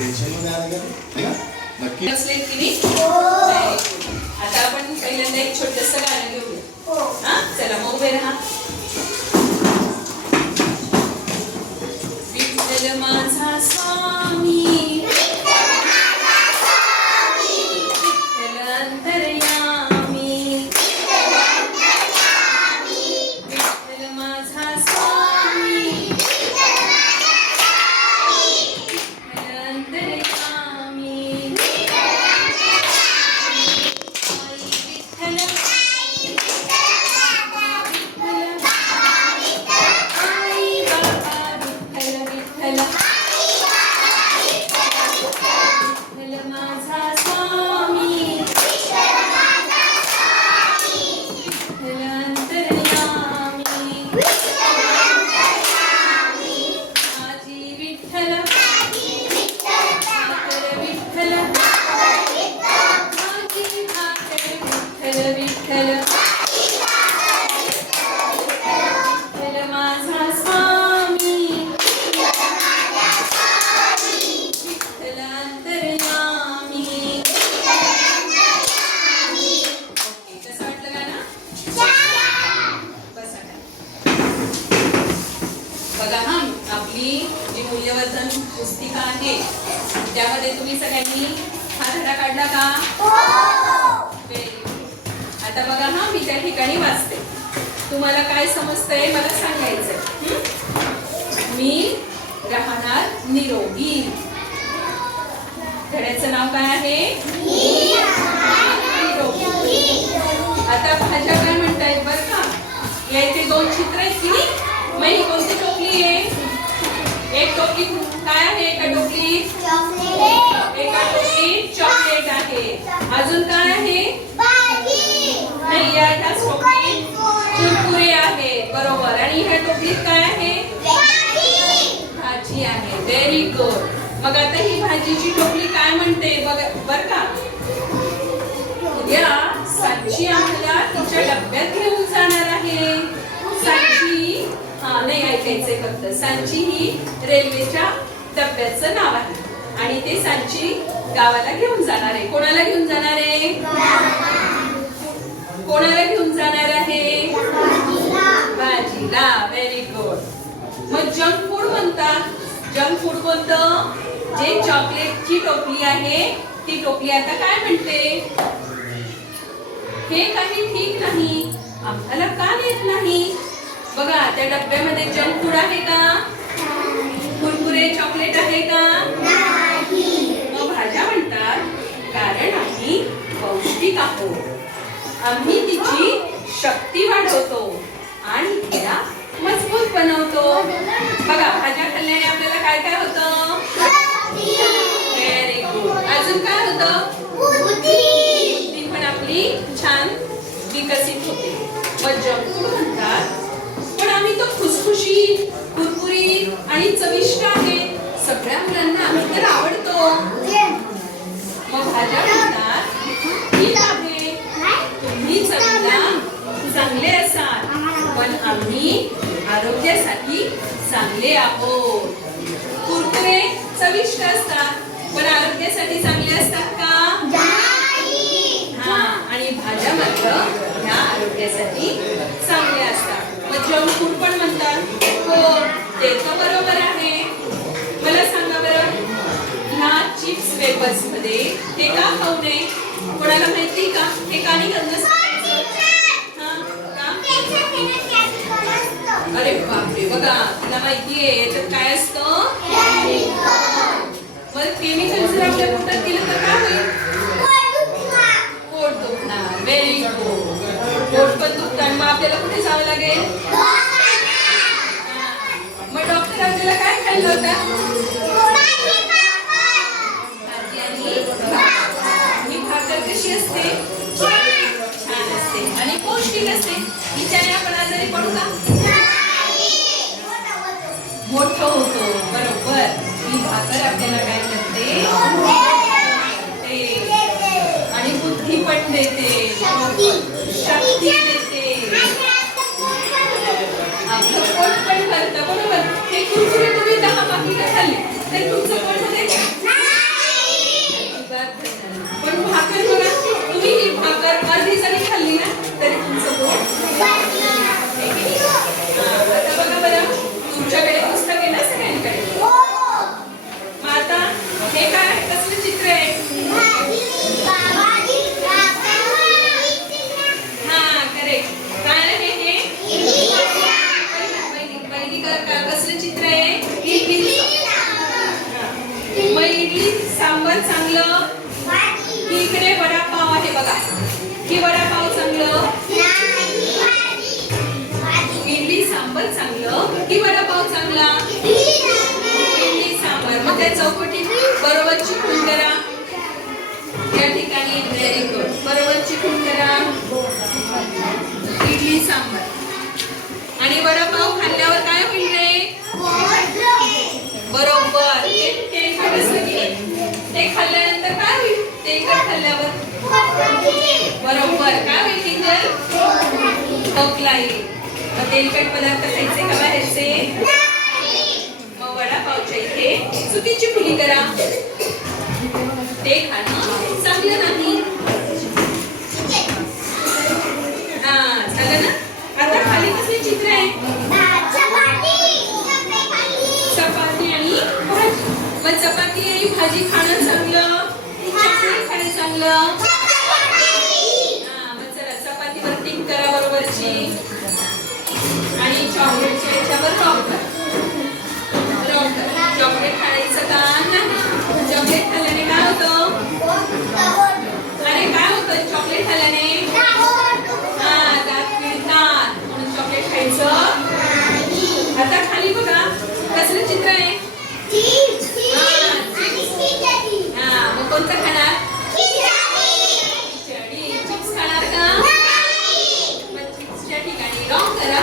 Tension मध्ये आलं का ना? नक्की बसलेत की नाही? आता आपण पहिल्यांदा एक छोटंसं गाणं घेऊया. हा चला मग उभे राहा. विठ्ठल माझा स्वामी, विठ्ठल अंतर्यामी, विठ्ठल माझा स्वामी, विठ्ठल अंतर्यामी, आपली जी मूल्यवर्धन पुस्तिका आहे त्यामध्ये तुम्ही सगळ्यांनी हा धडा काढला का? आता बघा हा, मी त्या ठिकाणी वाचते. तुम्हाला काय समजतंय मला सांगायचंय. मी राहणार निरोगी. धड्याचं नाव काय आहे? निरोगी. आता भाज्या काय म्हणतायत बरं का? या इथे दोन चित्र आहेत की नाही? मग ही कोणती टोपली आहे? एक टोपली काय आहे? एका टोपलीत चॉकलेट आहे. अजून काय आहे? नाही, या टोपलीत कुरकुरे आहे. बरोबर. आणि ह्या टोपलीत काय आहे? भाजी आहे. Very good. मग आता ही भाजीची टोपली काय म्हणते बर का? उद्या सांची आम्हाला तिच्या डब्यात घेऊन जाणार आहे. सांची नाही ऐकायचंय फक्त. सांची ही रेल्वेच्या डब्याचं नाव आहे आणि ते सांची गावाला घेऊन जाणार आहे. कोणाला घेऊन जाणार आहे? कोणाला घेऊन जाणार आहे? भाजीला. Very good. मग जंक फूड म्हणतात. जंक फूड कोणतं? जे चॉकलेटची टोपली आहे ती टोपली आता काय म्हणते? हे काही ठीक नाही. आम्हाला का येत नाही? बघा त्या डब्यामध्ये जंक फूड आहे का? कुरकुरे चॉकलेट आहे का? मग भाज्या म्हणतात कारण आम्ही पौष्टिक आहोत. आम्ही तिची शक्ती वाढवतो आणि तिला मजबूत बनवतो. बघा भाज्या खाल्ल्याने आपल्याला काय काय होतं? Very good. अजून काय होतं? बुद्धी पण आपली छान विकसित होते. मग जंक फूड म्हणतात पण आम्ही तो खुसखुशीत, कुरकुरीत आणि चविष्ट आहे. सगळ्या मुलांना आम्ही तर आवडतो. मग भाज्या म्हणतात ठीक आहे, तुम्ही चवीला चांगले असाल पण आम्ही आरोग्यासाठी चांगले आहोत. कुरकुरे चविष्ट असतात पण आरोग्यासाठी चांगले असतात का? हा. आणि भाज्या मात्र ह्या आरोग्यासाठी चांगल्या असतात. मग जंक फूड पण म्हणतात. हो, ते तर बरोबर आहे. मला सांगा बरं, ह्या चिप्स वेफर्स मध्ये हे का खाऊ नये? कोणाला माहिती का? हे का नाही खाल्लं? अरे बापरे. बघा तुला माहितीये याच्यात काय असतं? मग केमिकल जर आपल्या पोटात गेलं तर काय होईल? पोट दुखणार. Very good. पोट पण दुखणार. मग आपल्याला कुठे जावं लागेल? मग डॉक्टर आपल्याला काय खायला होता? भाजी आणि भाकर कशी असते? छान असते आणि पौष्टिक असते. हिच्याने आपण आजारी पडू का? मोठं होतो. बरोबर. ही भाकर आपल्याला काय करते? आणि बुद्धी पण देते, शक्ती देते. आपलं पोट पण भरतं. बरोबर. हे कुरकुरे तुम्ही 10 पाकिटं खाल्ली इडली सांबर चांगलं की इकडे वडापाव आहे बघा, की वडापाव चांगलं? इडली सांबर चांगलं की वडापाव चांगला? इडली सांबर. मग त्या चौकटीत बरोबर चिकून करा. या ठिकाणी व्हेरी गुड. बरोबर चिकून करा. इडली सांबर. आणि वडापाव खाल्ल्यावर काय होईल रे? बरोबर. तेलकट असलं की ते खाल्ल्यानंतर काय होईल? तेलकट खाल्ल्यावर बरोबर काय होईल टीचर? खोकला येईल. मग तेलकट पदार्थ खायचे का बाहेरचे? मग वडापावच्या इथे चुकीची फुली करा. ते खाणं चांगलं नाही. हा झालं ना. आता खाली कसले चित्र आहे? चपाती आणि भाजी. मग चपाती आणि भाजी खाणं चांगलं की चटणी खाणं चांगलं? मग चला चपातीवर टिक करा बरोबरची. आणि चॉकलेटच्या याच्यावर रॉक करा. चॉकलेट खायचं का नाही? चॉकलेट खाल्ल्याने काय होतं? अरे काय होतं चॉकलेट खाल्ल्याने? दात पिळतात म्हणून चॉकलेट खायचं. आता खाली बघा कसलं चित्र आहे? मग कोणतं खाणार? खिचडी. चिप्स खाणार का? मग चिप्सच्या ठिकाणी रॉंग करा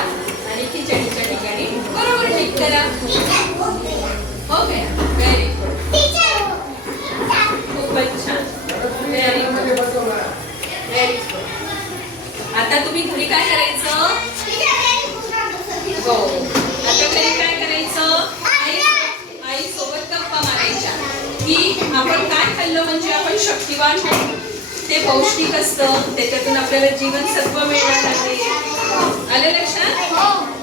आणि खिचडीच्या ठिकाणी बरोबर टिक करा. Okay very good. खूपच छान. Very good. Very good. आता तुम्ही घरी काय करायचं? हो. आता घरी काय करायचं? आई सोबत गप्पा मारायच्या की आपण काय खाल्लं म्हणजे आपण शक्तिवान होऊ. ते पौष्टिक असतं, त्याच्यातून आपल्याला जीवनसत्व मिळणार आहे. आलं लक्षात?